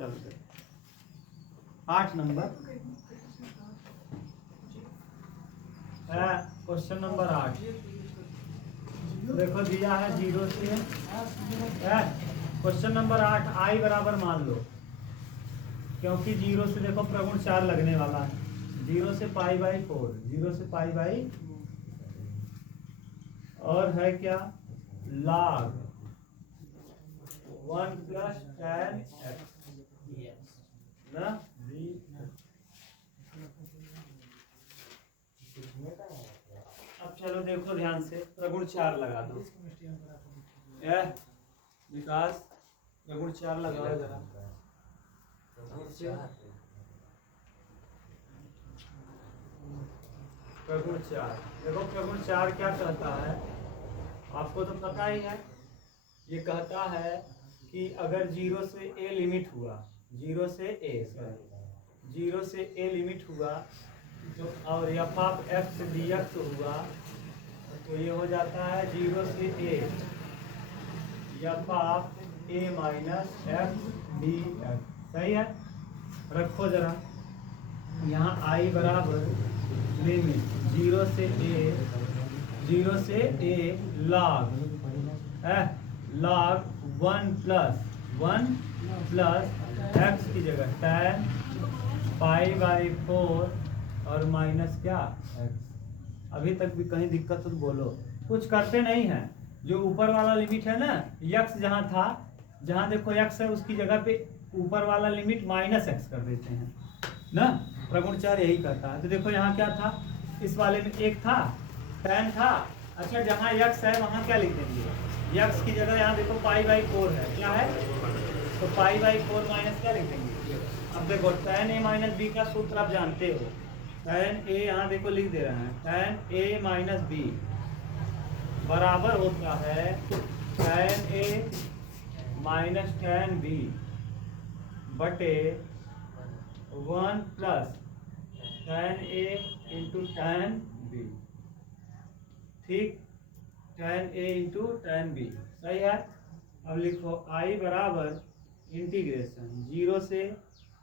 चलो 8 number question number 8 देखो दिया है 0 से क्वेश्चन नंबर 8 आई बराबर मान लो, क्योंकि 0 से देखो प्रगुण 4 लगने वाला है। 0 से π/4, 0 से π/, और है क्या log 1 + tan x ना। अब चलो देखो ध्यान से, प्रगुण 4 लगा दो। विकास प्रगुण 4 लगाओ जरा। प्रगुण 4 देखो, प्रगुण 4 क्या कहता है आपको तो पता ही है। ये कहता है कि अगर 0 से a लिमिट हुआ, 0 से a लिमिट हुआ तो, और f(x) dx हुआ, तो ये हो जाता है 0 से a f(a - x dx). सही है। रखो जरा यहाँ i बराबर लिमिट 0 से a log 1 + x की जगह tan π/4 और माइनस क्या x। अभी तक भी कहीं दिक्कत तो बोलो। कुछ करते नहीं है, जो ऊपर वाला लिमिट है ना x जहाँ था, जहाँ देखो x है उसकी जगह पे ऊपर वाला लिमिट -x कर देते हैं ना। प्रगुण 4 यही करता है। तो देखो यहाँ क्या था, इस वाले में 1 था, tan था। अच्छा जहाँ x है वहाँ क्या लिख देंगे, x की जगह यहाँ देखो π/4 है, क्या है तो π/4 माइनस क्या लिख देंगे। अब देखो tan a - b का सूत्र आप जानते हो। tan a यहाँ देखो लिख दे रहे हैं, tan a - b बराबर होता है tan a - tan b बटे 1 + tan a × tan b। ठीक, tan a × tan b सही है। अब लिखो i बराबर इंटीग्रेशन 0 से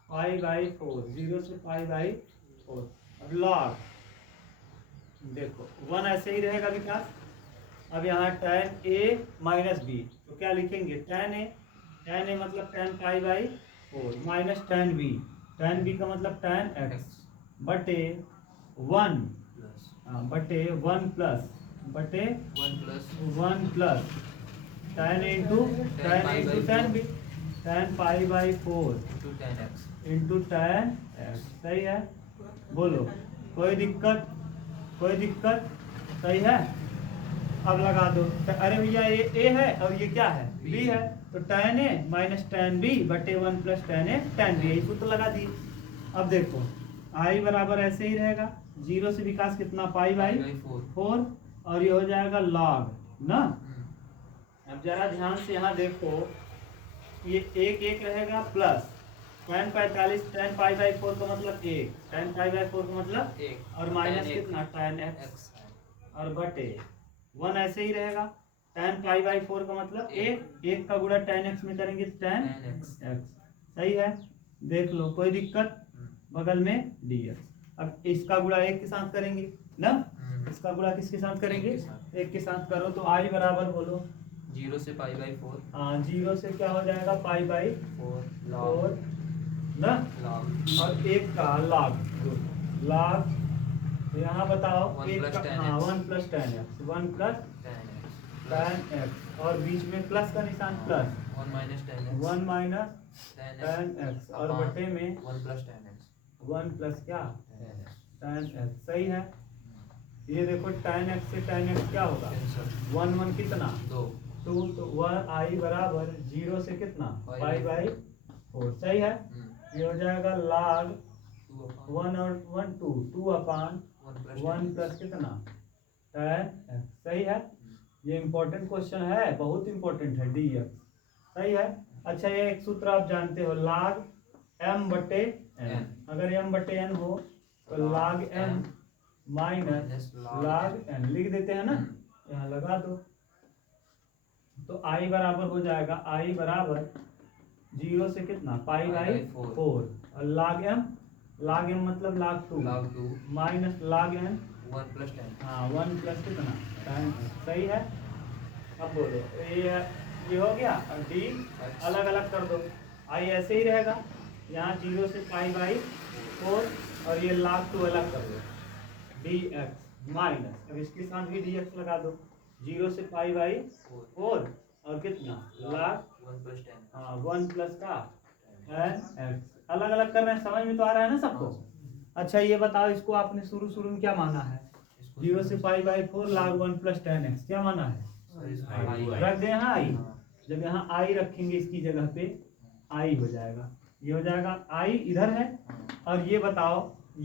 π/4, 0 से π/4। अब log देखो 1 ऐसे ही रहेगा विकास। अब यहाँ tan a - b, तो क्या लिखेंगे tan a मतलब tan π/4 माइनस tan b का मतलब tan x बटे 1 बटे 1 + tan a × tan b tan π/4 × tan x। सही है। बोलो कोई दिक्कत, कोई दिक्कत। सही है। अब लगा दो, अरे भैया ये a है और ये क्या है b है, तो tan a - tan b बटे 1 + tan a tan b, यही सूत्र लगा दिए। अब देखो i बराबर ऐसे ही रहेगा, 0 से विकास कितना π/4 और ये हो जाएगा log ना। अब जरा ध्यान से यहाँ देखो, ये 1 रहेगा प्लस tan 45 tan π/4 का मतलब 1, tan π/4 का मतलब 1 और माइनस कितना tan x और बटे 1 ऐसे ही रहेगा। tan π/4 का मतलब 1 का गुणा tan x में करेंगे tan x। सही है। देख लो कोई दिक्कत। बगल में dx। अब इसका गुणा 1 के साथ करेंगे ना, इसका गुणा किसके साथ करेंगे 1 के साथ करो, तो i बराबर बोलो 0 से π/4। हाँ 0 से क्या हो जाएगा π/4 ना, और 1 का log तो यहाँ बताओ 1 का 1 + tan x 1 + tan x और बीच में प्लस का निशान प्लस 1 - tan x और बटे में 1 + क्या tan x। सही है। ये देखो tan x से tan x क्या होगा 1 कितना 2, तो 1 i बराबर 0 से कितना π/4। सही है। ये हो जाएगा log 1 और 1 2/1 + कितना tan x। सही है। ये इम्पोर्टेंट क्वेश्चन है, बहुत इम्पोर्टेंट है dx। सही है। अच्छा ये एक सूत्र आप जानते हो log m/n, अगर m/n हो तो log m - log n लिख देते हैं ना, यहाँ लगा दो। तो i बराबर हो जाएगा i बराबर जीरो से कितना पाई बाई फोर। 4 और log m मतलब log 2 log 2 minus log n 1 plus 10 हाँ 1 प्लस कितना 10 सही है। अब बोलो ये हो गया और डी अलग अलग कर दो आई ऐसे ही रहेगा यहाँ 0 से पाई बाई 4 और ये log 2 अलग कर दो डी एक्स माइनस अब इसके साथ भी डी एक्स लगा दो 0 से पाई बाई 4 और कितना log 1 plus 10 हाँ 1 प्लस का एन एक्स अलग अलग कर रहे हैं समझ में तो आ रहा है ना सबको। अच्छा ये बताओ इसको आपने शुरू में क्या माना है 0 से pi by 4 log 1 plus 10x क्या माना है रख दे यहाँ आई जब यहाँ आई रखेंगे इसकी जगह पे आई हो जाएगा ये हो जाएगा आई इधर है और ये बताओ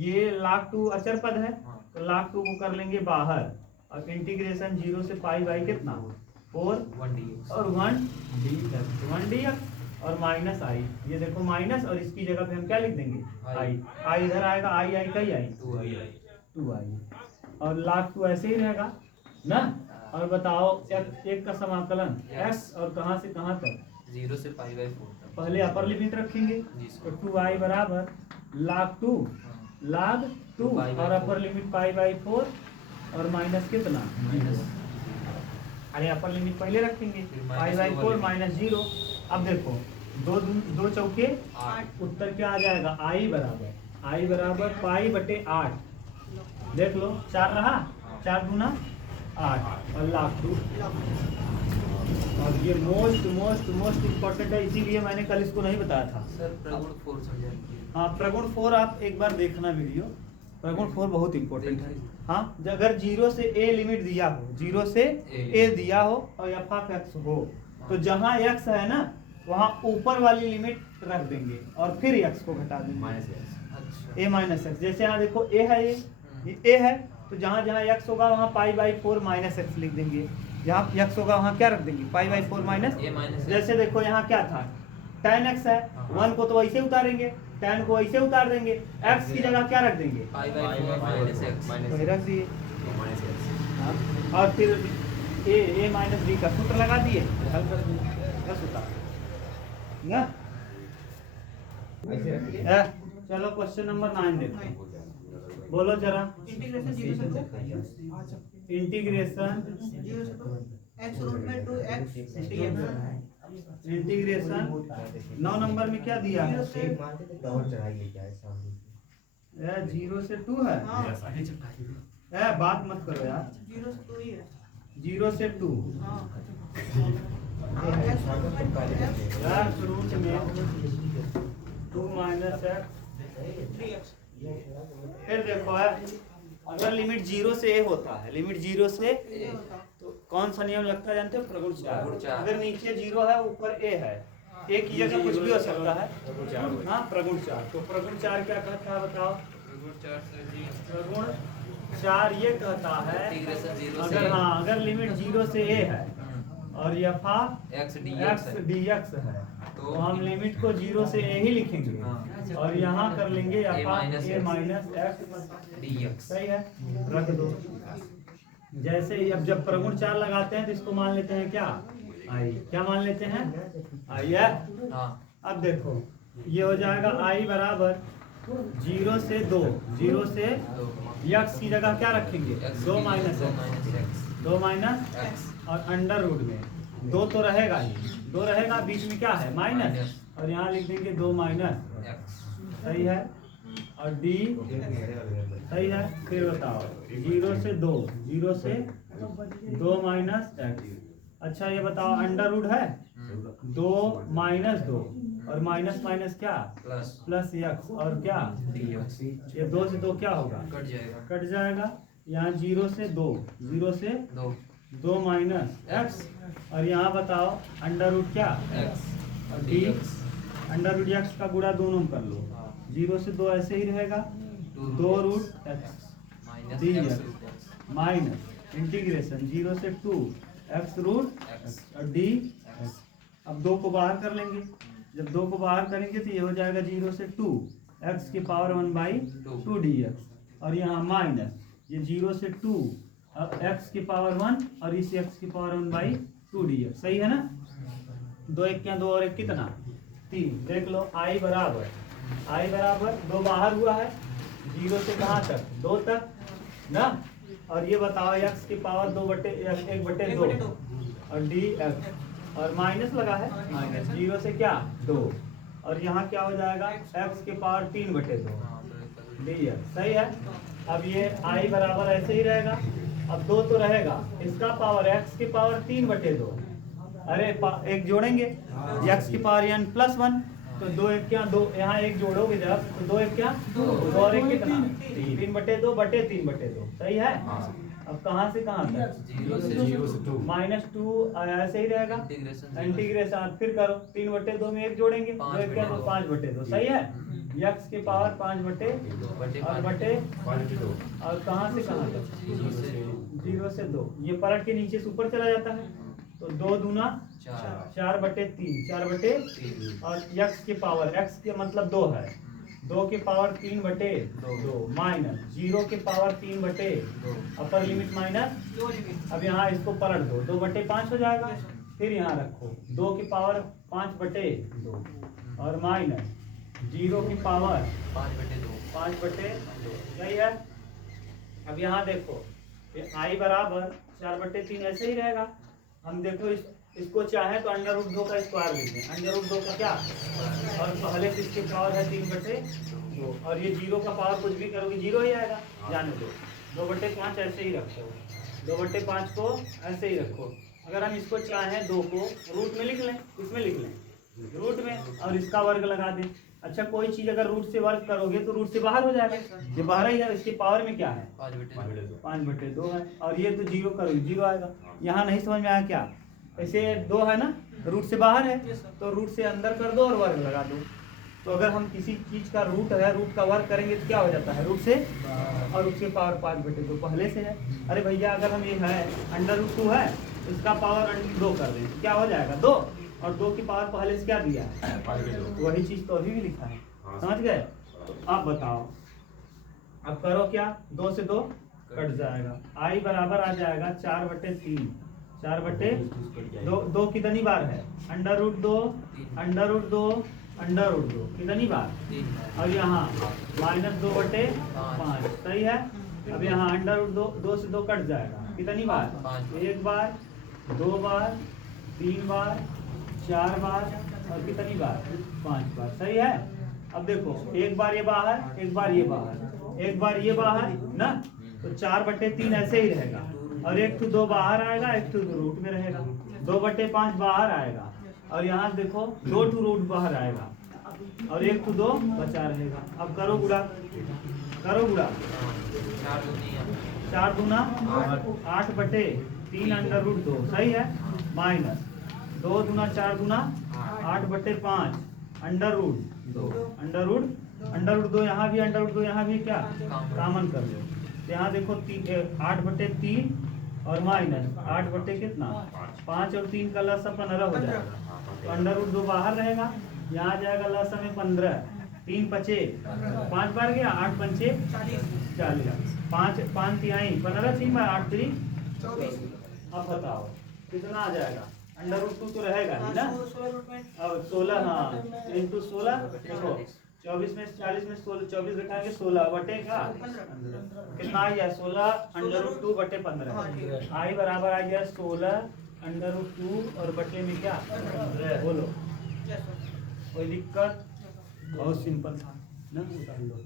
ये log 2 अचर पद है तो log 2 को कर लेंगे बाहर और इंटीग्रेशन 0 से पाई बाई कितना 4 1 dx और 1 dx और माइनस आई ये देखो माइनस और इसकी जगह पे हम क्या लिख देंगे आई इधर आएगा आई आई कई आई 2 आई और log 2 ऐसे ही रहेगा ना। और बताओ एक का समाकलन x और कहाँ से कहाँ तक 0 से पाई बाई 4 तक पहले अपर लिमिट रखेंगे जी तो सर 2i बराबर log 2 log 2 पाई बाई और अपर लिमिट पाई बाई 4 और माइनस कितना माइनस अरे अपर लिमिट पहले रखेंगे फिर पाई बाई 4 माइनस 0। अब देखो दो चौके 8 उत्तर क्या आ जाएगा आई बराबर पाई बटे 8 देख लो 4 रहा 4 दूना 8 और log 2 और ये मोस्ट इम्पोर्टेंट है इसीलिए मैंने कल इसको नहीं बताया था। सर प्रगुण 4 समझा हाँ प्रगुण 4 आप एक बार देखना वीडियो प्रगुण 4 बहुत इम्पोर्टेंट है। हाँ अगर 0 से a लिमिट दिया हो 0 से a दिया हो और एफ ऑफ एक्स हो तो जहाँ x है ना वहाँ ऊपर वाली लिमिट रख देंगे और फिर x को घटा देंगे अच्छा a माइनस एक्स जैसे यहाँ देखो a है ये a है तो जहाँ जहाँ x होगा वहाँ पाई बाई 4 माइनस एक्स लिख देंगे जहाँ x होगा वहाँ क्या रख देंगे pi by 4 minus a minus जैसे देखो यहाँ क्या था tan x है 1 को तो वैसे उतारेंगे tan को वैसे उतार देंगे x की जगह क्या रख देंगे पाई बाई 4 माइनस x वही रख दिए हाँ, और फिर a माइनस b का सूत्र लगा दिए हल कर दिए बस उतार ना। चलो क्वेश्चन नंबर 9 देखो बोलो जरा इंटीग्रेशन 0 से 2 इंटीग्रेशन 0 से 2 x रूट में 2x dx इंटीग्रेशन 9 नंबर में क्या दिया है 0 से 2 है बात मत करो यार 0 से 2 ही है 0 से 2 हाँ x रूट में 2x यार रूट में 2 माइनस एक्स 3x फिर देखो है अगर लिमिट 0 से a होता है लिमिट 0 से तो कौन सा नियम लगता है जानते हो प्रगुण प्रगुण 4 चार। अगर नीचे 0 है ऊपर a है a की जगह कुछ भी हो सकता है हाँ प्रगुण 4 तो प्रगुण 4 क्या कहता है बताओ प्रगुण 4 सर जी प्रगुण 4 ये कहता है इंटीग्रेशन 0 अगर से हाँ अगर लिमिट 0 से a है और यफा x dx x है dx है तो हम लिमिट को 0 से a ही लिखेंगे हाँ। और यहाँ कर लेंगे a यफा minus a x minus x dx सही है रख दो। जैसे ही अब जब प्रगुण 4 लगाते हैं तो इसको मान लेते हैं क्या आई क्या मान लेते हैं आई है। हाँ अब देखो ये हो जाएगा आई बराबर 0 से 2 0 से तो x की जगह क्या रखेंगे 2 माइनस x 2 माइनस x और अंडर रूट में 2 तो रहेगा ही 2 रहेगा बीच में क्या है माइनस और यहाँ लिख देंगे 2 माइनस x सही है और d सही है। फिर बताओ 0 से 2 0 से 2 माइनस एक्स अच्छा ये बताओ अंडर रूट है 2 माइनस 2 और माइनस माइनस क्या प्लस प्लस एक्स और क्या dx ये 2 से 2 क्या होगा कट जाएगा कट जाएगा यहाँ 0 से 2 0 से 2 2 माइनस एक्स और यहाँ बताओ अंडर रूट क्या x और dx अंडर रूट एक्स का गुणा दोनों में कर लो 0 से 2 ऐसे ही रहेगा 2 root x minus dx x root x minus integration 0 से 2 एक्स रूट x और डी अब 2 को बाहर कर लेंगे जब 2 को बाहर करेंगे तो ये हो जाएगा 0 से 2 एक्स की पावर 1 बाई 2 डी एक्स और यहाँ माइनस ये 0 से 2 एक्स की पावर 1 और इस एक्स की पावर 1 बाई 2 डी एक्स सही है ना 2 1 क्या 2 और 1 कितना 3 देख लो आई बराबर 2 बाहर हुआ है 0 से कहाँ तक 2 तक ना। और ये बताओ x की पावर 1/2 और dx और माइनस लगा है माइनस 0 से क्या 2 और यहाँ क्या हो जाएगा x की पावर 3/2 dx सही है। अब ये i बराबर ऐसे ही रहेगा। अब 2 तो रहेगा इसका पावर x की पावर 3/2 अरे एक जोड़ेंगे x की पावर यानी +1 तो 2 1 क्या 2 यहाँ एक जोड़ोगे जब तो 2 1 क्या 2 और 1 कितना 3/2 सही है। अब कहाँ से कहाँ तक 0 से -2 ऐसे ही रहेगा इंटीग्रेशन फिर करो 3/2 में एक जोड़ेंगे 2 1 क्या 2 5/2 सही है। x की पावर 5/2 और बटे और कहाँ से कहाँ तक 0 से 2 ये पलट के नीचे से ऊपर चला जाता है तो 2 दूना 4/3 और x की पावर x के मतलब 2 है 2 की पावर 3/2 माइनस 0 की पावर 3/2 अपर लिमिट माइनस। अब यहाँ इसको पलट दो 2/5 हो जाएगा फिर यहाँ रखो 2 की पावर 5/2 और माइनस 0 की पावर 5/2 यही है। अब यहाँ देखो ये i बराबर 4/3 ऐसे ही रहेगा। हम देखो इसको चाहे तो √2 का स्क्वायर लिख दें √2 का क्या और पहले से इसके पावर है 3/2 और ये 0 का पावर कुछ भी करोगे 0 ही आएगा जाने दो 2/5 ऐसे ही रखो 2/5 को ऐसे ही रखो। अगर हम इसको चाहें 2 को रूट में लिख लें इसमें लिख लें रूट में और इसका वर्ग लगा दें। अच्छा कोई चीज अगर रूट से वर्ग करोगे तो रूट से बाहर हो जाएगा ये बाहर ही है इसकी पावर में क्या है 5/2 है और ये तो 0 करोगे 0 आएगा। यहाँ नहीं समझ में आया क्या ऐसे 2 है ना रूट से बाहर है तो रूट से अंदर कर दो और वर्ग लगा दो। तो अगर हम किसी चीज का रूट है रूट का वर्ग करेंगे तो क्या हो जाता है रूट से और उसके पावर 5/2 पहले से है। अरे भैया अगर हम ये है √2 है इसका पावर √2 कर दें तो क्या हो जाएगा 2 और 2 की पावर पहले से क्या दिया है वही चीज तो अभी भी लिखा है समझ गए। तो आप बताओ अब करो क्या 2 से 2 कट जाएगा i बराबर आ जाएगा 4/3 4/2 कितनी बार है √2 कितनी बार और यहाँ -2/5 सही है। अब यहाँ √2 से 2 कट जाएगा कितनी बार 1 बार 2 बार 3 बार 4 बार और कितनी बार 5 बार सही है। अब देखो एक बार ये बाहर एक बार ये बाहर एक बार ये बाहर ना तो 4/3 ऐसे ही रहेगा और 1 to 2 बाहर आएगा 1 to 2 रूट में रहेगा 2/5 बाहर आएगा और यहाँ देखो 2 to रूट बाहर आएगा और 1 to 2 बचा रहेगा। अब करो गुणा 4 दूना 8/3 √2 सही है माइनस 2 दूना 4 दूना 8/5 √2 यहाँ भी √2 यहाँ भी क्या कॉमन कर लो तो यहाँ देखो 8/3 और माइनस 8 कितना 5 और 3 का लसा 15 हो जाएगा तो √2 बाहर रहेगा यहाँ जाएगा लसा में 15 3 5 5 बार गया 8 5 40 5 तिहाई 15 3 बार 8 3 अब बताओ कितना आ जाएगा √2 तो रहेगा ही ना अब 16 हाँ इंटू 16 देखो 24 में 40 में 16 24 रखेंगे 16 बटे का कितना आ गया 16 √2/15 i बराबर आ गया 16 √2 और बटे में क्या बोलो कोई दिक्कत बहुत सिंपल था ना उतार लो।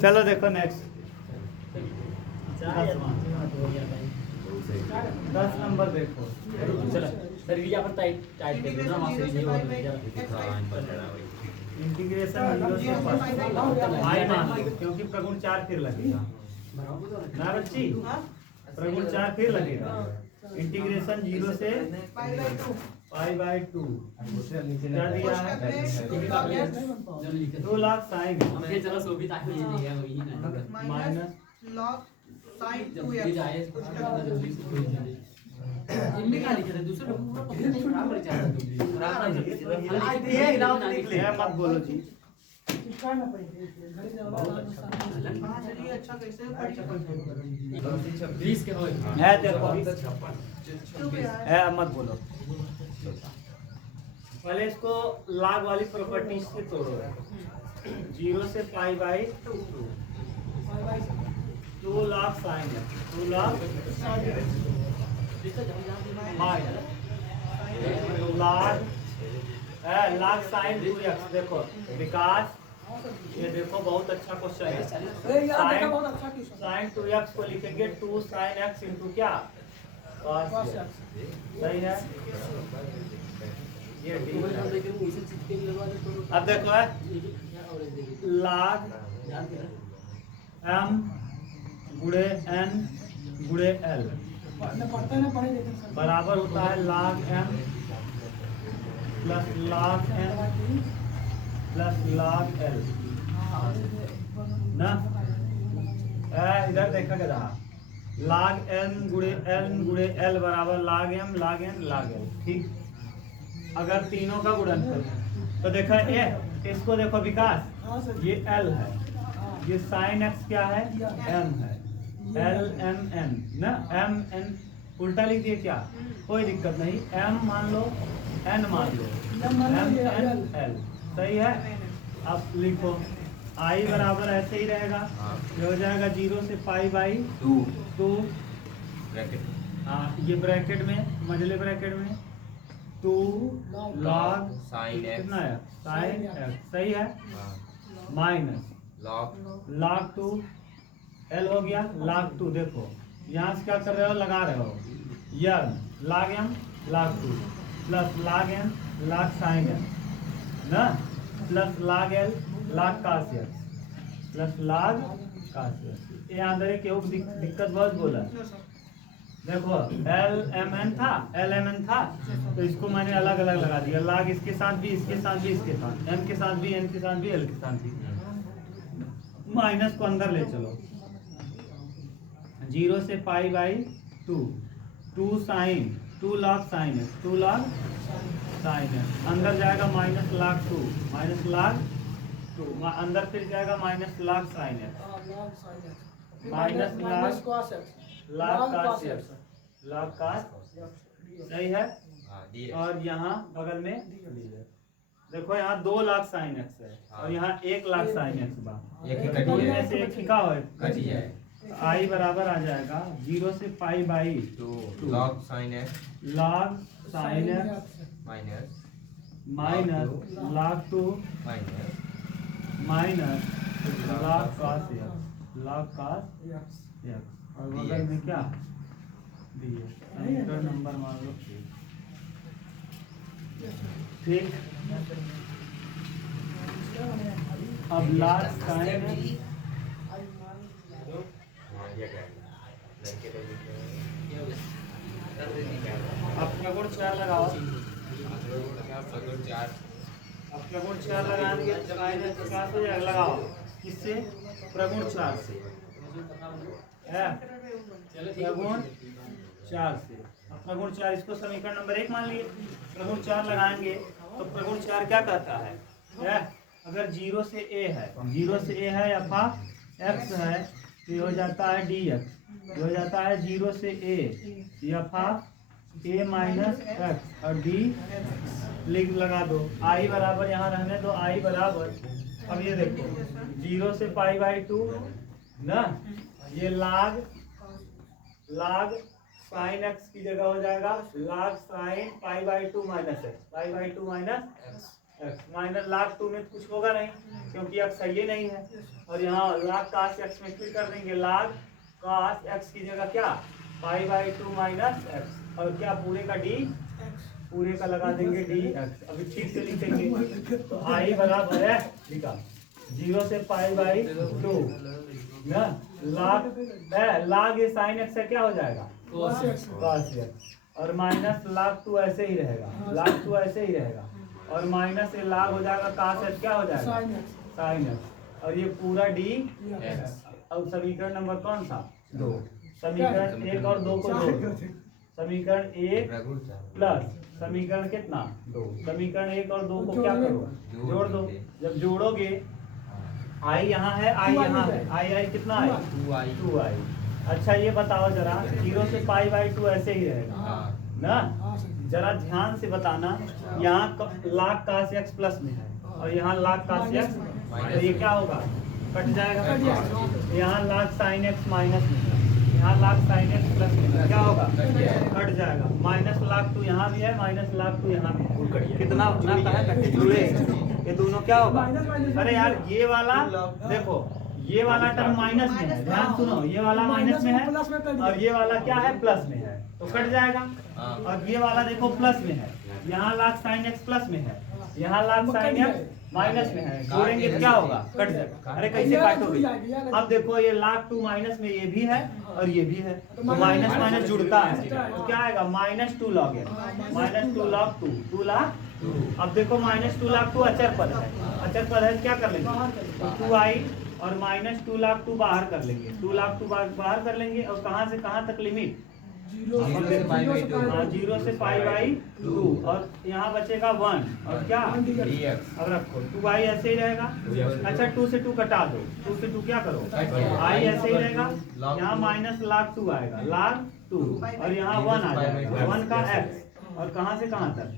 चलो देखो नेक्स्ट 10 नंबर देखो चलो सर ये यहाँ पर टाइप कर देना वहाँ से ये वाला इंटीग्रेशन 0 से i मान लो क्योंकि प्रगुण 4 फिर लगेगा ना बच्ची प्रगुण 4 फिर लगेगा इंटीग्रेशन 0 से π/2 क्या दिया है 2 लाख साइन हमके चलो सो भी ताकि ये नहीं है वही ना माइनस log sin जब 2x ये जाए जल्दी से कोई जल्दी इनमें क्या लिखा था दूसरे लोग पूरा पता नहीं खराब कर जाता है ये मत बोलो जी हाँ चलिए अच्छा कैसे पढ़िए 20 के होए है देखो चुप यार है अब मत बोलो पहले इसको लाग वाली प्रॉपर्टी से तोड़ो 0 से पाई बाई 2 लाख साइन है 2 लाख लाख साइन 2x देखो विकास ये देखो बहुत अच्छा क्वेश्चन है साइन 2x को लिखेंगे 2 साइन x इंटू क्या cos x। सही है ये D है। अब देखो है लाग m गुणे n गुणे l बराबर होता है लाग m प्लस लाग n प्लस लाग l ना इधर देखा क्या रहा लाग n गुणे l बराबर लाग m लाग n लाग l ठीक अगर तीनों का गुणनफल तो देखा ये इसको देखो विकास ये l है ये साइन x क्या है m है l m n ना m n उल्टा लिख दिए क्या कोई दिक्कत नहीं m मान लो n मान लो m n l सही है अब लिखो I बराबर ऐसे ही रहेगा ये हो जाएगा 0 से पाई बाई 2 हाँ ये ब्रैकेट में मझले ब्रैकेट में 2 log Sin x। कितना है साइन x सही है माइनस log 2 l हो गया log 2 देखो यहाँ से क्या कर रहे हो लगा रहे हो यन log m log 2 plus log n log sin n ना plus log l log cos x plus log cos x ये अंदर एक दिक्कत बहुत बोला देखो l m n था तो इसको मैंने अलग अलग लगा दिया log इसके साथ भी इसके साथ भी इसके साथ m के साथ भी n के साथ भी l के साथ भी माइनस को अंदर ले चलो 0 से pi by 2 sine 2 log sine x 2 log sine x अंदर जाएगा माइनस log 2 माइनस log 2 अंदर फिर जाएगा minus log sine x minus log cos x log cos सही है और यहाँ बगल में देखो यहाँ 2 लाख साइन x है और यहाँ 1 लाख साइन x बा इनमें से एक हिका है I बराबर आ जाएगा 0 से pi by 2 log sin x log sin x minus minus log 2 minus minus log cos x और बगल में क्या दिए समीकरण नंबर मान लो ठीक अब लास्ट साइन अब प्रगुण 4 लगाओ अब प्रगुण 4 लगाएंगे साइन हो जाएगा लगाओ किससे प्रगुण 4 से प्रगुण 4 से अब प्रगुण 4 इसको समीकरण नंबर 1 मान लिए प्रगुण 4 लगाएंगे तो प्रगुण 4 क्या कहता है अगर 0 से a है 0 से a है या x है तो ये हो जाता है dx ये हो जाता है 0 से a या a माइनस x और d लिख लगा दो I बराबर यहाँ रहने दो I बराबर अब ये देखो 0 से पाई बाई 2 ना ये लाग साइन x की जगह हो जाएगा लाग sine pi by 2 minus x pi by 2 minus x minus लाग 2 में कुछ होगा नहीं क्योंकि x सही नहीं है और यहाँ लाग cos x में फिर कर देंगे लाग cos x की जगह क्या पाई बाई 2 माइनस x और क्या पूरे का d पूरे का लगा देंगे dx अभी ठीक से लिखेंगे तो I बराबर है लिखा 0 से पाई बाई 2 ना लाग ये साइन x से क्या हो जाएगा cos x और माइनस लाग 2 ऐसे ही रहेगा लाग 2 ऐसे ही रहेगा और माइनस ये लाग हो जाएगा cos x क्या हो जाएगा साइन x और ये पूरा d अब समीकरण नंबर कौन सा 2 समीकरण 1 और 2 को जोड़ो समीकरण 1 प्लस समीकरण कितना 2 समीकरण 1 और 2 को क्या करो जोड़ दो जब जोड़ोगे आई यहाँ है, आई यहाँ है, आई आई कितना आई 2i 2i। अच्छा ये बताओ जरा 0 से पाई बाई 2 ऐसे ही रहेगा हाँ ना। हाँ सर। जरा ध्यान से बताना, यहाँ लाख काश x प्लस में है और यहाँ लाख काश x, तो ये क्या होगा कट जाएगा। कट जाएगा। यहाँ लाख साइन x माइनस में है, यहाँ लाख साइन x प्लस में है, क्या होगा कट जाएगा। माइनस लाख 2 यहाँ भी है, माइनस लाख 2 यहाँ भी है, कितना होता है जुड़े, ये दोनों क्या होगा। अरे यार ये वाला देखो, ये वाला टर्म माइनस में है, ध्यान सुनो, ये वाला माइनस में है और ये वाला क्या है प्लस में है, तो कट जाएगा। और ये वाला देखो प्लस में है, यहाँ लाख साइन x प्लस में है, यहाँ लाख साइन x माइनस में है, जोड़ेंगे तो क्या होगा कट जाएगा। अरे कैसे काटोगे, अब देखो ये लाख 2 माइनस में ये भी है और ये भी है, तो माइनस माइनस जुड़ता है, तो क्या आएगा minus 2 log x, minus 2 log 2, 2 lakh. अब देखो माइनस 2 लाख 2 अचर पद है, अचर पद है क्या कर लेंगे 2i और माइनस 2 लाख 2 बाहर कर लेंगे, 2 लाख 2 बाहर कर लेंगे और कहाँ से कहाँ तक लिमिट 0 से पाई बाई 2। 0 से पाई बाई 2 और यहाँ बचेगा 1 और क्या dx अब रखो 2i ऐसे ही रहेगा। अच्छा 2 से 2 कटा दो, 2 से 2 क्या करो i ऐसे ही रहेगा, यहाँ माइनस लाख 2 आएगा, लाख 2 और यहाँ 1 आ जाएगा, 1 का x और कहाँ से कहाँ तक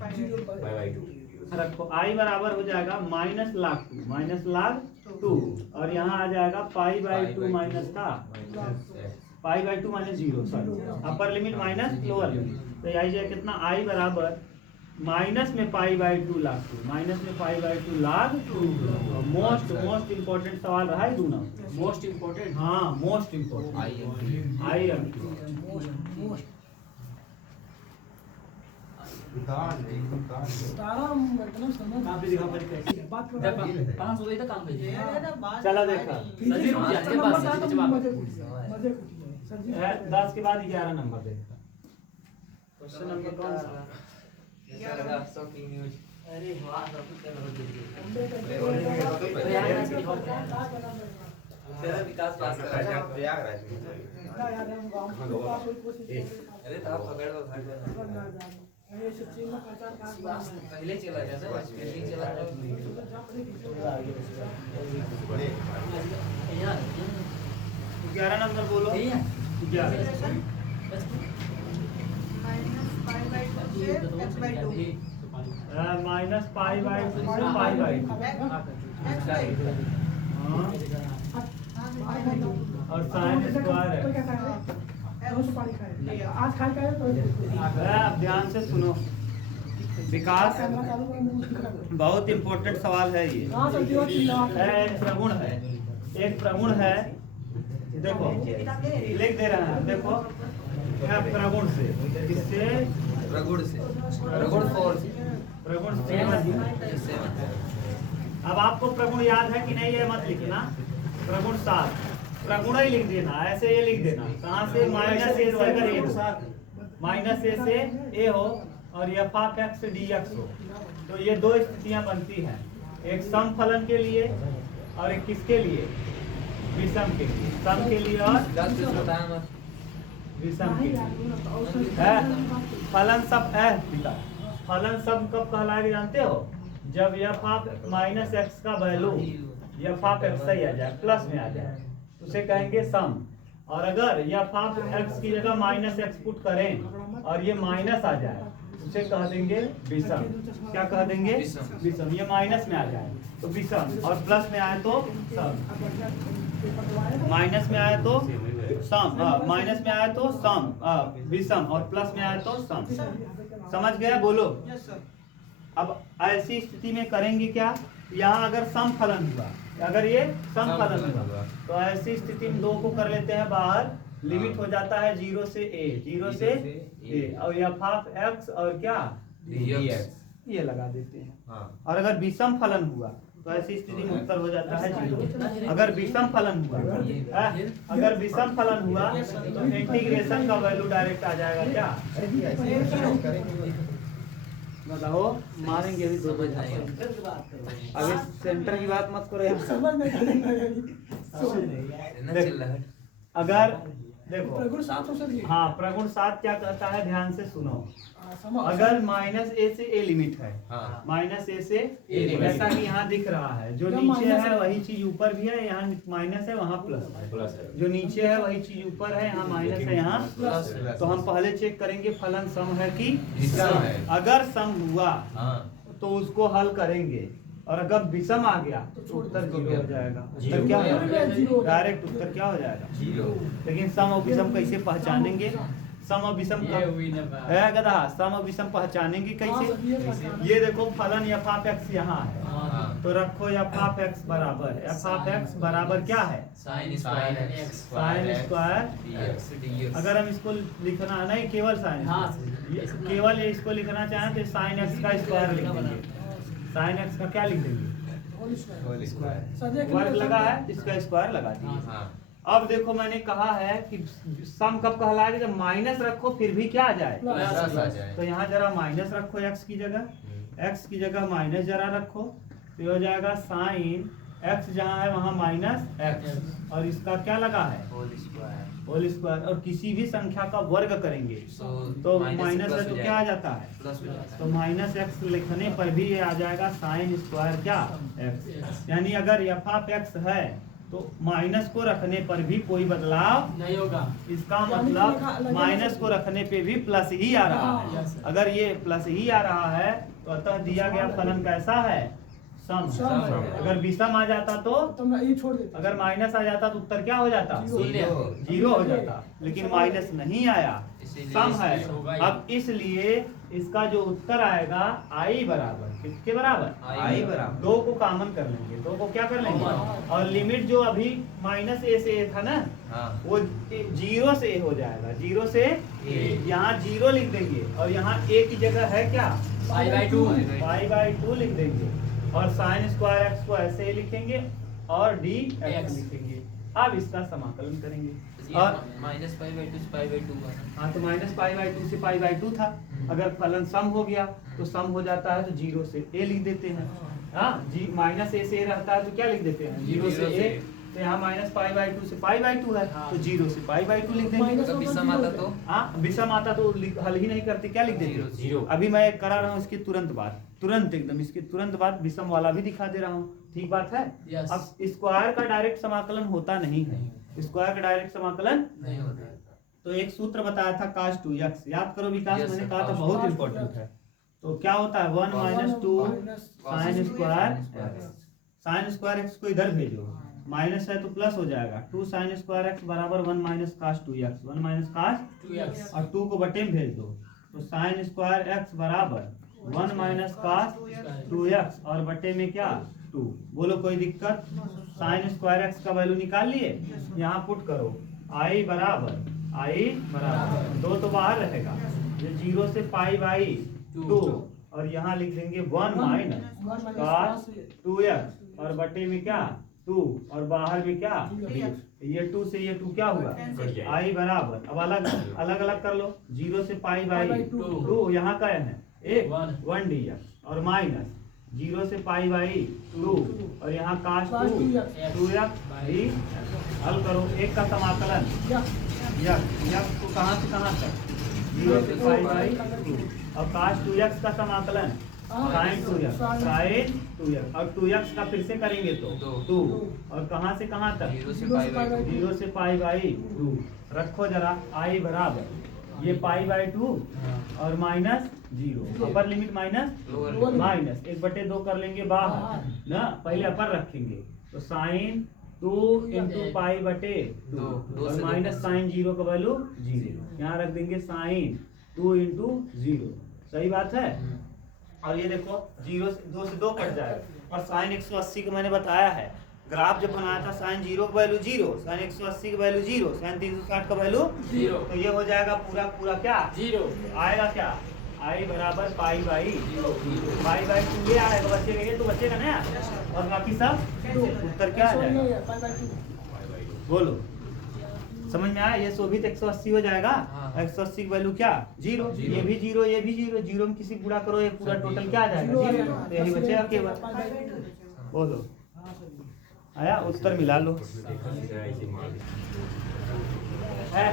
रखो i बराबर हो जाएगा माइनस लाख 2 माइनस लाख 2 और यहाँ आ जाएगा पाई बाई 2 माइनस का पाई by 2 minus 0, sorry upper limit minus lower limit, तो ये आ जाएगा कितना i बराबर माइनस में पाई बाई 2 लाख 2, माइनस में पाई बाई 2 लाख 2। मोस्ट इम्पोर्टेंट सवाल रहा है दूना, मोस्ट इम्पोर्टेंट। हाँ मोस्ट इम्पोर्टेंट आई एम तारा मतलब समझ कहाँ पे दिखा पर कैसे बात कर रहा है। 500 गई तो काम पे चलो देखा सर जी रुक जाइए, नंबर बस, था तो जवाब। मजे कुटिया सर जी 10 के बाद 11 नंबर देखा। क्वेश्चन नंबर कौन सा अरे वाह सब कुछ कर तेरा विकास पास कर रहा है। यार हम गांव के पास कोई कोशिश अरे तो आप पकड़ लो भाग ये सच्ची में प्रचार का पहले चला गया था पहले चला गया 11 नंबर बोलो। 11 माइनस पाई बाई 2 से पाई बाई 2 और साइन स्क्वायर है। आज खाए का तो आप ध्यान से सुनो, विकास बहुत इम्पोर्टेंट सवाल है ये। हां सर जी है एक प्रगुण है, एक प्रगुण है, देखो लिख दे रहे हैं, देखो क्या प्रगुण से, किससे प्रगुण से रगड़ फोर प्रगुण से। अब आपको प्रगुण याद है कि नहीं ये मत लिखना, प्रगुण 7 प्रगुण ही लिख देना, ऐसे ये लिख देना कहाँ से माइनस ए से अगर ए हो, माइनस ए से ए हो और एफ ऑफ एक्स से डी एक्स हो, तो ये दो स्थितियां बनती हैं, एक सम फलन के लिए और एक किसके लिए विषम के लिए, सम के लिए और 10 बताया मत विषम के लिए है। फलन सब है पिता, फलन सब कब कहलाएगा जानते हो, जब एफ ऑफ माइनस एक्स का वैल्यू एफ ऑफ एक्स ही आ जाए, प्लस में आ जाए, उसे कहेंगे सम। और अगर एफ ऑफ एक्स की जगह माइनस एक्स पुट करें और ये माइनस आ जाए, उसे कह देंगे विषम। क्या कह देंगे विषम। ये माइनस में आ जाए तो विषम और प्लस में आए तो सम, माइनस में आए तो सम, माइनस में आए तो सम विषम और प्लस में आए तो सम। समझ गया बोलो। अब ऐसी स्थिति में करेंगे क्या, यहाँ अगर सम फलन हुआ, अगर ये सम फलन हुआ तो ऐसी स्थिति में 2 को कर लेते हैं बाहर, लिमिट हो जाता है 0 से a, 0 से a और एफ ऑफ एक्स और क्या dx ये लगा देते हैं। हाँ और अगर विषम फलन हुआ तो ऐसी स्थिति में उत्तर हो जाता है 0। अगर विषम फलन हुआ, अगर विषम फलन हुआ तो इंटीग्रेशन का वैल्यू डायरेक्ट आ जाएगा क्या, बताओ मारेंगे अभी 2 अभी सेंटर की बात मत करो यहाँ। समझ में ना चल रहा है। अगर देखो प्रगुण 7 हो सर ये। हाँ, प्रगुण 7 क्या कहता है, ध्यान से सुनो। समा अगर माइनस ए से ए लिमिट है, हाँ। माइनस ए से A लिमिट। जैसा कि यहाँ दिख रहा है, जो जो नीचे माइनस है है। वही चीज ऊपर भी है, यहाँ माइनस है वहाँ प्लस है, जो नीचे है वही चीज ऊपर है, यहाँ माइनस है यहाँ प्लस तो हम पहले चेक करेंगे फलन सम है कि विषम है। अगर सम हुआ हाँ। तो उसको हल करेंगे, और अगर विषम आ गया तो उत्तर जीरो हो जाएगा। उत्तर क्या हो जाएगा, डायरेक्ट उत्तर क्या हो जाएगा, जीरो। लेकिन सम और विषम कैसे पहचानेंगे, सम और विषम का है गधा, सम और विषम पहचानेंगे कैसे, ये देखो फलन एफ ऑफ एक्स यहाँ है, हाँ। तो रखो एफ ऑफ एक्स बराबर, एफ ऑफ एक्स बराबर क्या है, sine square x sine square dx dx. अगर हम इसको लिखना नहीं, केवल साइन, हाँ। केवल इसको लिखना चाहें तो साइन एक्स का स्क्वायर लिख देंगे, साइन एक्स का क्या लिख देंगे, होल स्क्वायर। वर्ग लगा है इसका स्क्वायर लगा दिए। हाँ। अब देखो मैंने कहा है कि सम कब कहलाएगा, जब माइनस रखो फिर भी क्या आ जाए, प्लस आ जाए। तो यहाँ जरा माइनस रखो एक्स की जगह, एक्स की जगह माइनस जरा रखो, तो हो जाएगा साइन एक्स जहाँ है वहाँ माइनस एक्स, और इसका क्या लगा है होल स्क्वायर। होल स्क्वायर, और किसी भी संख्या का वर्ग करेंगे तो माइनस है तो क्या आ जाता है, प्लस हो जाता तो माइनस एक्स लिखने पर भी ये आ जाएगा साइन स्क्वायर क्या एक्स, यानी अगर एफ ऑफ एक्स है तो माइनस को रखने पर भी कोई बदलाव नहीं होगा। इसका यानी कि मतलब लगा- माइनस को रखने पे भी प्लस ही आ रहा हाँ, है, yes, sir। अगर ये प्लस ही आ रहा है तो अतः दिया गया फलन कैसा है, सम सम है। है। अगर विषम आ जाता तो, तो मैं ये छोड़ देता। अगर माइनस आ जाता तो उत्तर क्या हो जाता, जीरो। जीरो हो जाता, लेकिन माइनस नहीं आया, इसीलिए सम है। इसलिए होगा ही। अब इसलिए इसका जो उत्तर आएगा आई बराबर किसके बराबर, आई बराबर। दो को कॉमन कर लेंगे, दो को क्या कर लेंगे, और लिमिट जो अभी माइनस ए से ए था ना, हाँ। वो जीरो से ए हो जाएगा, जीरो से ए। यहाँ जीरो लिख देंगे, और यहाँ ए की जगह है क्या, पाई/2। पाई/2 लिख देंगे, और साइन स्क्वायर एक्स को ऐसे ही लिखेंगे, और डी एक्स लिखेंगे। अब इसका समाकलन करेंगे, और माइनस पाई/2 से पाई/2 का। हाँ, तो माइनस पाई/2 से पाई/2 था, अगर फलन सम हो गया तो सम हो जाता है तो जीरो से ए लिख देते हैं, हाँ जी, माइनस ए से ए रहता है तो क्या लिख देते हैं, जीरो से ए, तो यहाँ माइनस पाई/2 से पाई/2 है, तो जीरो से पाई/2 लिख देंगे। तो विषम आता तो हाँ, विषम आता तो हल ही नहीं करते, क्या लिख जीरो, देते, जीरो। अभी मैं करा रहा हूँ इसके तुरंत बाद, तुरंत एकदम इसके तुरंत बाद विषम वाला भी दिखा दे रहा हूँ, ठीक बात है। Yes। अब स्क्वायर का डायरेक्ट समाकलन होता नहीं है, स्क्वायर का डायरेक्ट समाकलन, नहीं होता है। तो एक सूत्र बताया था cos 2x, याद करो विकास, Yes, मैंने sir, कहा था cos बहुत 2x। इंपॉर्टेंट है। तो क्या होता है 1 minus 2 sign square x, sine square x को इधर भेजो, माइनस है तो प्लस हो जाएगा, 2 साइन स्क्वायर एक्स बराबर 1 minus cos 2x, 1 minus cos, 2x। और 2 को बटे में भेज दो, तो साइन स्क्वायर एक्स बराबर 1 माइनस cos 2x, और बटे में क्या 2, बोलो कोई दिक्कत, साइन स्क्वायर एक्स का वैल्यू निकाल लिए, यहाँ पुट करो आई बराबर, आई बराबर, दो तो बाहर रहेगा, ये जीरो से पाई/2, और यहाँ लिख देंगे 1 माइनस cos 2x, और बटे में क्या 2, और बाहर में क्या, ये 2 से ये 2 क्या हुआ, आई बराबर, अब अलग अलग कर लो, जीरो से पाई/2, यहाँ का है एक 1 dx, और माइनस जीरो से पाई/2, और यहाँ cos 2x हल करो, एक का समाकलन यक को कहाँ से कहाँ तक, जीरो से पाई/2, और cos 2x का समाकलन sin 2x, sin 2x, और 2x का फिर से करेंगे तो 2, और कहाँ से कहाँ तक, जीरो से पाई/2। जीरो से पाई/2, रखो जरा आई बराबर, ये पाई/2 और minus zero, upper limit minus lower minus 1/2 कर लेंगे बाहर ना, पहले अपर रखेंगे, तो साइन 2 इंटू पाई/2, दो और से माइनस दो। साइन जीरो का वैल्यू जीरो, यहाँ रख देंगे साइन 2 इंटू 0, सही बात है। और ये देखो जीरो से 2 से 2 कट जाएगा, और साइन 180 का मैंने बताया है, ग्राफ जब बनाया था साइन 0 का वैल्यू 0, साइन 180 का वैल्यू 0, साइन 360 का वैल्यू 0, तो ये हो जाएगा पूरा पूरा क्या 0 आएगा, क्या आई बराबर पाई/2 ये आएगा, बच्चे ये तो बच्चे का ना, और बाकी सब उत्तर क्या आ जाएगा, बोलो समझ में आया, ये शोभित 180 हो जाएगा, हाँ। 180 की वैल्यू क्या 0, जीरो। ये भी 0, ये भी 0, 0 में किसी गुणा करो, ये पूरा टोटल क्या आ जाएगा 0, तो यही बचेगा केवल, बोलो आया, उत्तर मिला लो। है।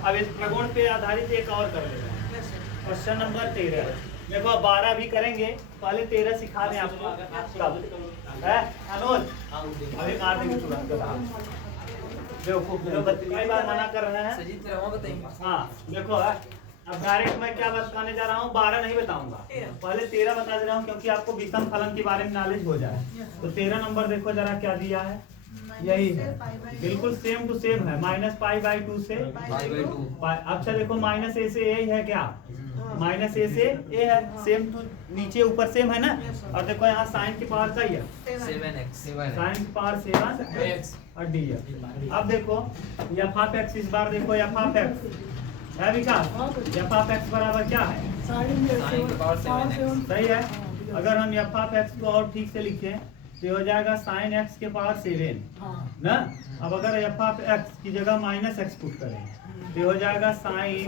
अब इस प्रगुण पे आधारित एक और कर लेते हैं। Yes, sir. Question number 13। देखो अब 12 भी करेंगे, पहले 13 सिखा दें आपको कब है अनुज, अभी मार देंगे तुरंत। देखो कई बार मना कर रहे हैं। सजीत रवा बताइए। हाँ देखो अब डायरेक्ट मैं क्या बताने जा रहा हूँ, 12 नहीं बताऊंगा, पहले 13 बता दे रहा हूँ क्योंकि आपको विषम फलन के बारे में नॉलेज हो जाए। तो 13 नंबर देखो जरा क्या दिया है, यही है, बिल्कुल सेम टू सेम है, -π/2 से π/2। अच्छा देखो माइनस ए से ए है क्या, माइनस ए से ए है, सेम टू नीचे ऊपर सेम है ना। और देखो यहाँ साइन की पावर सही है, 7x। साइन की पावर 7 और डी है। अब देखो f(x) इस बार देखो f(x) है विकास, f(x) बराबर क्या है, साइन की पावर 7x। सही है। अगर हम f(x) को और ठीक से लिखें तो हो जाएगा साइन x के पावर 7 ना। अब अगर f(x) की जगह -x पुट करें तो हो जाएगा साइन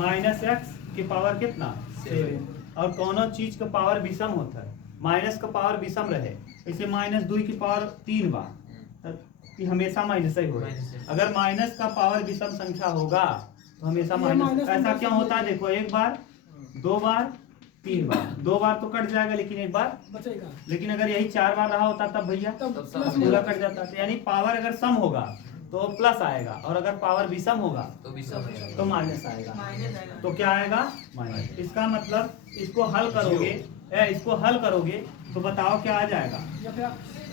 -x की पावर कितना 7। और कोनो चीज का पावर विषम होता है, माइनस का पावर विषम रहे, इसे -2 की पावर 3 बार, कि हमेशा माइनस ही होगा। अगर माइनस का पावर विषम संख्या होगा तो हमेशा माइनस। ऐसा क्यों होता है, देखो एक बार, 2 बार, 3 बार, 2 बार तो कट जाएगा लेकिन एक बार बचेगा। लेकिन अगर यही 4 बार रहा होता तब भैया तब पूरा कट जाता। तो यानी पावर अगर सम होगा तो प्लस आएगा, और अगर पावर विषम होगा तो भी समझ तो माइनस आएगा। माइनस आएगा। तो क्या आएगा माइनस। इसका मतलब इसको हल करोगे, इसको हल करोगे तो बताओ क्या आ जाएगा,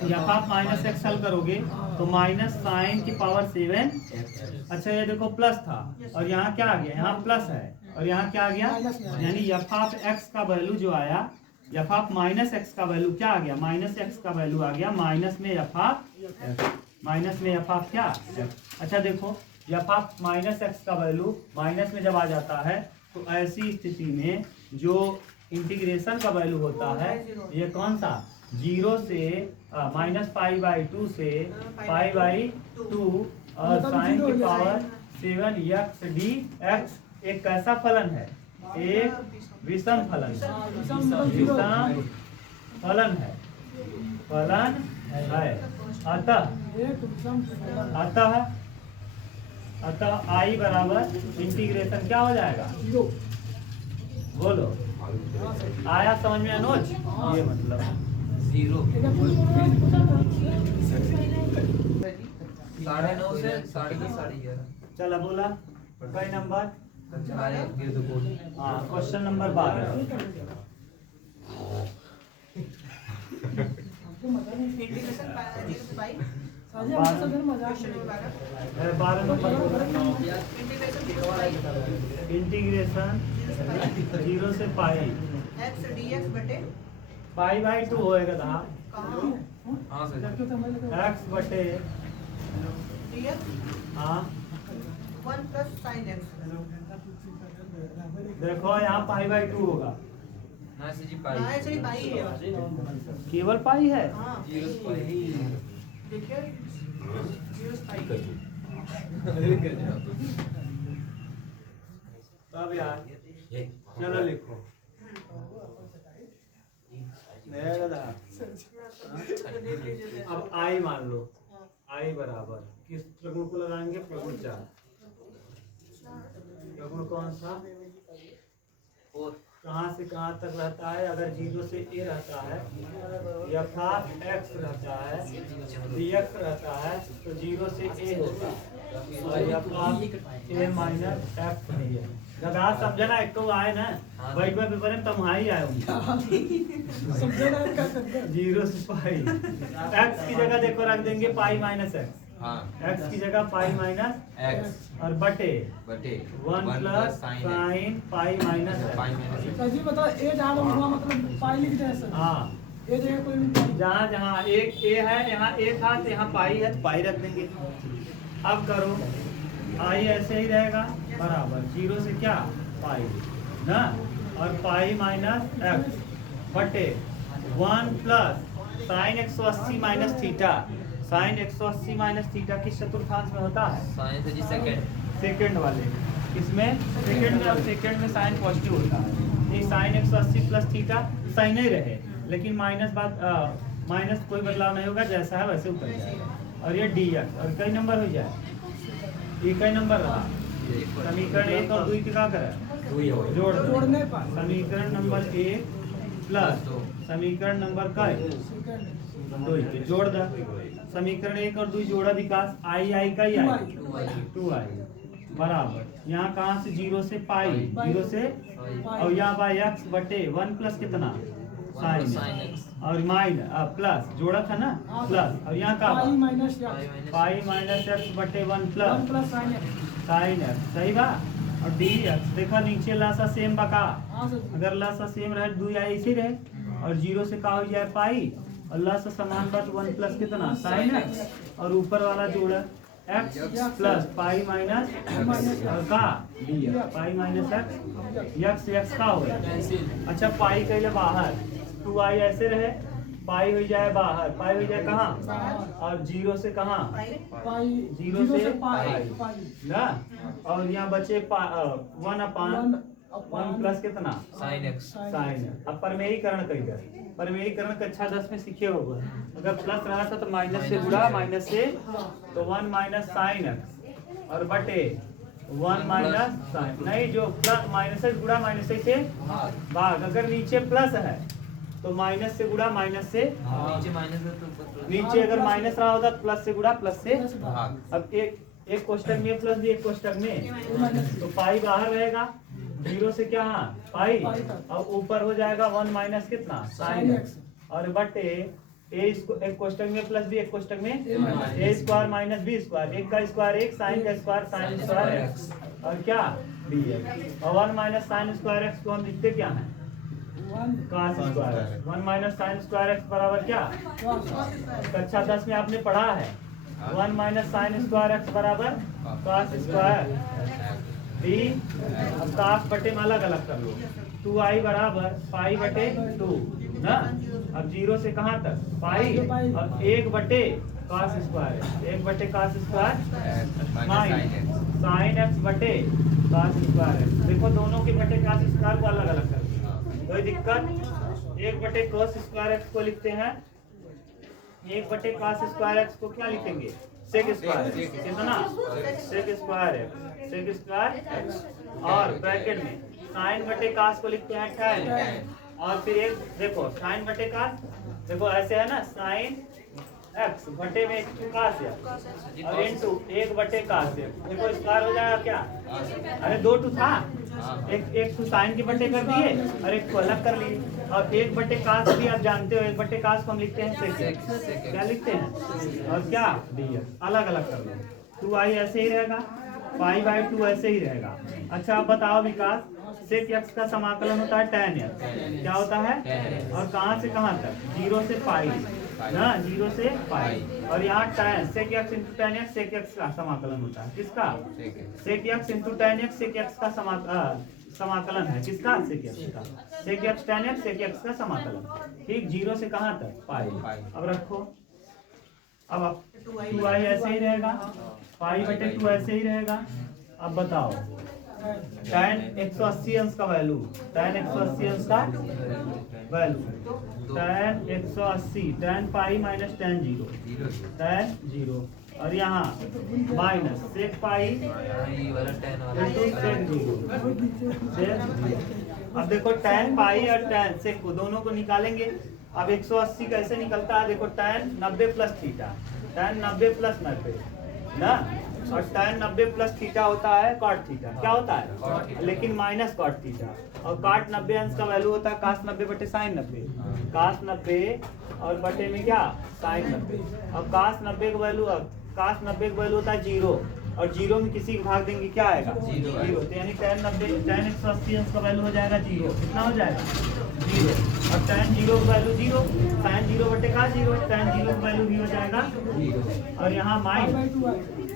या आप -x हल करोगे तो माइनस साइन की पावर 7। अच्छा ये देखो प्लस था और यहाँ क्या आ गया, यहाँ प्लस है और यहाँ क्या आ गया, यानी f(x) का वैल्यू जो आया, f(-x) का वैल्यू क्या आ गया, -x का वैल्यू आ गया माइनस में माइनस में f क्या। अच्छा देखो f(-x) का वैल्यू माइनस में जब आ जाता है तो ऐसी स्थिति में जो इंटीग्रेशन का वैल्यू होता है ये कौन सा, 0 से -π/2 से π/2 और साइन की पावर 7x dx एक कैसा फलन है, एक विषम फलन है, विषम फलन है, फलन है। अतः I बराबर इंटीग्रेशन क्या हो जाएगा, बोलो आया समझ में अनुज, ये मतलब 0। 9.5 से 10:30। चला बोला कई नंबर, हाँ क्वेश्चन नंबर 12। इंटीग्रेशन 0 से पाई, 12 नंबर इंटीग्रेशन 0 से पाई, इंटीग्रेशन 0 से पाई x dx बटे π/2 होएगा था, कहाँ हाँ सर। x बटे dx हाँ 1 प्लस साइन x। देखो यहाँ π/2 होगा, ना से जी हाँ पाई। ऐसे ही पाई है, केवल पाई है। हाँ 0 से पाई। देखिए 0 से पाई। तब यार चलो लिखो अब I मान लो, I बराबर किस प्रगुण को लगाएंगे, प्रगुण 4। प्रगुण कौन सा, कहाँ से कहाँ तक रहता है, अगर 0 से a रहता है, f(x) रहता है, dx रहता है तो 0 से a होता है, और f(a-x) नहीं है। जब आप समझे ना, एक तो आए ना वाइट वाइट पेपर में तब ही आए होंगे। 0 से पाई, x की जगह देखो रख देंगे π-x, x की जगह π-x और बटे 1 प्लस साइन π-x। सर जी बताओ ए जहाँ हुआ मतलब पाई लिख दे सर। हाँ ए जगह कोई नहीं, जहाँ जहाँ एक a है, यहाँ a था तो यहाँ पाई है तो पाई रख देंगे। अब करो I ऐसे ही रहेगा बराबर 0 से क्या पाई ना, और π-x बटे 1 plus sine 180 minus theta. Sine 180 minus theta किस चतुर्थांश में होता है, साइन से जी सेकंड वाले, इसमें सेकंड में, और सेकंड में साइन पॉजिटिव होता है। ये साइन 180 प्लस थीटा साइन ही रहे, लेकिन माइनस कोई बदलाव नहीं होगा, जैसा है वैसे उतर जाएगा। और ये dx और कई नंबर हो जाए, ये कई नंबर रहा समीकरण 1 और 2 क्या करें जोड़ दो। जोड़ने पर समीकरण नंबर 1 प्लस समीकरण नंबर का 2 के जोड़ द। समीकरण 1 और 2 जोड़ा विकास आई आई का ही आई 2i बराबर यहाँ कहाँ से 0 से पाई 0 से और यहाँ बाई एक्स बटे 1 प्लस कितना साइन और माइनस प्लस जोड़ा था ना प्लस और यहाँ का pi minus pi minus x बटे 1 plus plus sine x. Sine x सही बा और डी एक्स देखा नीचे लासा सेम बका हाँ सर जी। अगर लासा सेम रहे 2 या ऐसे रहे और 0 से का हो जाए पाई और लासा समान बात 1 प्लस कितना साइन एक्स और ऊपर वाला जोड़ा एक्स प्लस पाई माइनस और का D pi minus x x का हो गया। अच्छा पाई कहले बाहर 2i ऐसे रहे पाई हो जाए बाहर पाई हो जाए कहाँ और 0 से कहाँ पाई 0 से पाई ना और यहाँ बचे 1 अपान 1 प्लस कितना साइन एक्स साइन अब परमेयीकरण करिए परमेयीकरण कक्षा 10 में सीखे होगा अगर प्लस रहा था तो माइनस से गुणा माइनस से तो 1 माइनस साइन एक्स और बटे 1 माइनस साइन नहीं जो प्लस माइनस से गुणा माइनस से भाग अगर नीचे प्लस है तो माइनस से गुणा माइनस से नीचे माइनस है तो ऊपर प्लस। नीचे अगर माइनस रहा होता तो प्लस से गुणा प्लस से भाग अब एक कोष्टक में प्लस भी एक कोष्टक में तो पाई बाहर रहेगा 0 से क्या हाँ पाई और ऊपर हो जाएगा 1 माइनस कितना साइन एक्स और बटे एक कोष्टक में प्लस भी एक कोष्टक में ए स्क्वायर माइनस बी स्क्वायर एक का स्क्वायर एक साइन का स्क्वायर साइन स्क्वायर एक्स और क्या डी एक्स और 1 माइनस साइन स्क्वायर एक्स को हम लिखते क्या है cos square 1 minus sign square x बराबर क्या कक्षा 10 में आपने पढ़ा है 1 माइनस साइन स्क्वायर एक्स बराबर cos स्क्वायर डी अब cos बटे में अलग अलग कर लो 2i बराबर पाई बटे 2 ना अब 0 से कहाँ तक पाई और 1 बटे cos स्क्वायर 1 बटे cos square minus sine x बटे cos स्क्वायर देखो दोनों के बटे cos स्क्वायर को अलग अलग कर कोई दिक्कत 1 बटे cos स्क्वायर एक्स को लिखते हैं 1 बटे cos स्क्वायर एक्स को क्या लिखेंगे सेक स्क्वायर कितना सेक स्क्वायर एक्स और ब्रैकेट में साइन बटे cos को लिखते हैं tan और फिर एक देखो साइन बटे cos देखो ऐसे है ना साइन एक्स बटे में cos है और इनटू 1 बटे cos है देखो स्क्वायर हो जाएगा क्या अरे 2 टू था एक तो साइन के बटे कर दिए और एक को अलग कर लिए और 1 बटे cos भी आप जानते हो 1 बटे cos को हम लिखते हैं सेक क्या लिखते हैं और क्या dx अलग अलग कर लो 2i ऐसे ही रहेगा पाई बाई 2 ऐसे ही रहेगा। अच्छा आप बताओ विकास सेक एक्स का समाकलन होता है tan x क्या होता है और कहाँ से कहाँ तक 0 से पाई ना 0 से पाई और यहाँ tan sec x into tan x sec x का समाकलन होता है किसका sec x into tan x sec x का समाकलन है किसका सेक एक्स का sec x tan x sec x का समाकलन ठीक 0 से कहाँ तक पाई अब रखो अब 2i ऐसे ही रहेगा पाई बटे 2 ऐसे ही रहेगा। अब बताओ tan 180 अंश का वैल्यू tan 180 अंश का value tan 180 tan pi minus tan 0 tan 0 और यहाँ माइनस सेक पाई ये वाला tan वाला इंटू सेक 0 अब देखो tan पाई और tan सेक को दोनों को निकालेंगे। अब 180 कैसे निकलता है देखो tan 90 plus theta tan 90 plus 90 ना और tan 90 प्लस थीटा होता है cot थीटा क्या होता है लेकिन माइनस cot थीटा और cot 90 अंश का वैल्यू होता है cos 90 बटे sin 90 cos 90 और बटे में क्या sin 90 और cos 90 का वैल्यू cos 90 का वैल्यू होता है 0 और 0 में किसी को भाग देंगे क्या आएगा 0 तो यानी tan 90 tan 180 अंश का वैल्यू हो जाएगा 0 कितना हो जाएगा 0 और tan 0 का वैल्यू 0 sin 0 बटे का 0 tan 0 का वैल्यू भी हो जाएगा 0 और यहाँ माइनस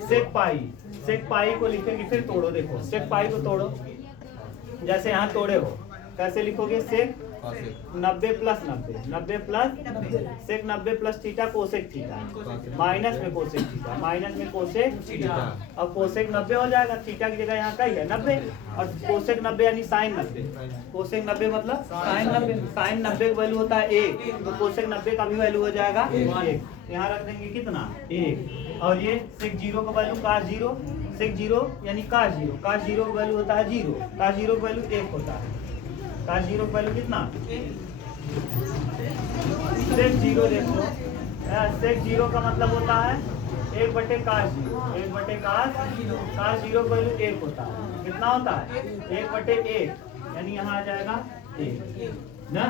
सेक पाई को लिखेंगे फिर तोड़ो देखो सेक पाई को तोड़ो जैसे यहाँ तोड़े हो कैसे लिखोगे sec 90 plus 90 plus sec 90 plus theta cosec theta minus में कोसेक थीटा माइनस में कोसेक थीटा और कोसेक 90 हो जाएगा थीटा की जगह यहाँ का ही है 90 और कोसेक 90 यानी साइन 90 कोसेक 90 मतलब साइन 90 का वैल्यू होता है 1 तो कोसेक 90 का भी वैल्यू हो जाएगा 1 यहाँ रख देंगे कितना 1 और ये सेक 0 का वैल्यू cos 0 सेक जीरो यानी काश जीरो का वैल्यू होता है जीरो, का जीरो का वैल्यू 1 होता है, का जीरो का वैल्यू कितना, सेक जीरो देखो, सेक जीरो का मतलब होता है 1/काश जीरो, 1/काश जीरो का वैल्यू 1 होता है, कितना होता है 1/1, यानी यहाँ आ जाएगा 1 ना,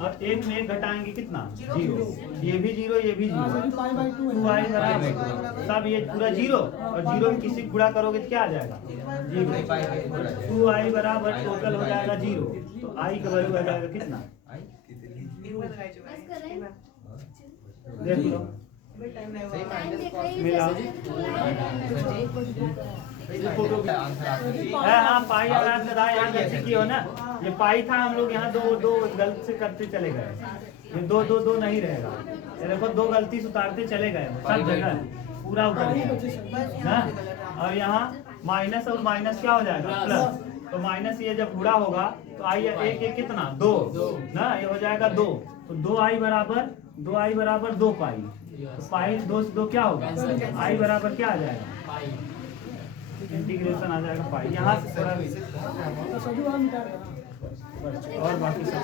और 1 में घटाएंगे कितना जीरो, ये भी जीरो ये भी जीरो, 2i बराबर सब ये पूरा जीरो, और जीरो में किसी गुणा करोगे तो क्या आ जाएगा जीरो, 2i बराबर टोटल हो जाएगा जीरो, तो i का वैल्यू आ जाएगा कितना, देख लो मिला हाँ पाई आराम से रहा, यहाँ गलती की हो ना, ये पाई था हम लोग यहाँ दो गलती से करते चले गए, ये दो नहीं रहेगा, ये देखो 2 गलती से उतारते चले गए सब जगह पूरा उतर गया ना, और यहाँ माइनस और माइनस क्या हो जाएगा प्लस, तो माइनस ये जब पूरा होगा तो आई एक कितना 2 ना, ये हो जाएगा 2, तो 2i बराबर 2 पाई, तो पाई 2 से 2 क्या होगा i बराबर क्या आ जाएगा इंटीग्रेशन आ जाएगा पाई, यहाँ से थोड़ा और बाकी सब